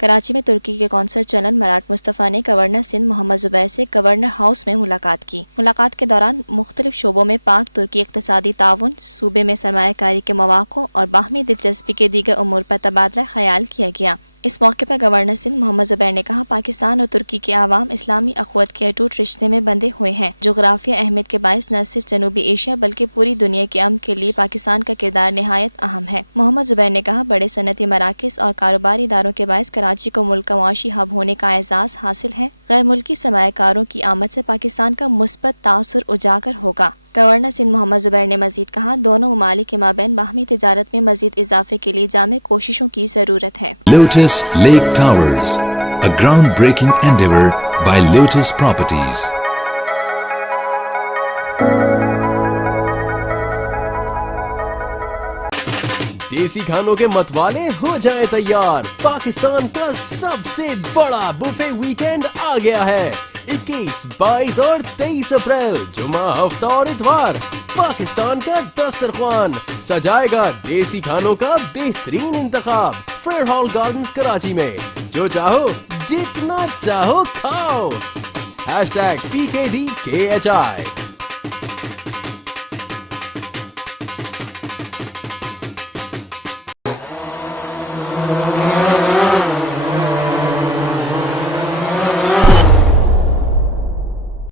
कराची में तुर्की के consul general मराठ मुस्तफ़ा ने गवर्नर सिंध मोहम्मद ज़ुबैर से गवर्नर हाउस में मुलाकात की। मुलाकात के दौरान मुख्तलिफ शोबों में पाक तुर्की इक़्तिसादी ताउन, सूबे में सरमायाकारी के मौक़ों और बाहमी दिलचस्पी के दीगर उमूर पर तबादला ख्याल किया गया। इस मौके पर गवर्नर सिंध मोहम्मद ज़ुबैर ने कहा, पाकिस्तान और तुर्की के आवाम इस्लामी अख़ुवत के अटूट रिश्ते में बंधे हुए हैं। जोग्राफिया अहमियत के बाइस न सिर्फ जनूबी एशिया बल्कि पूरी दुनिया के अमन के लिए पाकिस्तान का किरदार निहायत अहम है। मोहम्मद ज़ुबैर ने कहा, बड़े सनती मराकज़ और कारोबारी इदारों के बाइस कराची को मुल्क का मुआशी हब होने का एजाज़ हासिल है। गैर मुल्की सरमायाकारों की आमद से पाकिस्तान का मुस्बत तासुर उजागर होगा। गवर्नर सिंध मोहम्मद ज़ुबैर ने मज़ीद कहा, दोनों ममालिक के माबैन बाहमी तिजारत में मज़ीद इजाफे के लिए जामे कोशिशों की ज़रूरत है। Lotus lake towers, a groundbreaking endeavor by Lotus Properties. देसी खानों के मतवाले हो जाएं तैयार। पाकिस्तान का सबसे बड़ा बुफे वीकेंड आ गया है। 21, 22 और 23 अप्रैल जुमा, हफ्ता और इतवार पाकिस्तान का दस्तरख्वान सजाएगा देसी खानों का बेहतरीन इंतखाब फेयर हॉल गार्डन्स कराची में। जो चाहो जितना चाहो खाओ। #PKDKHI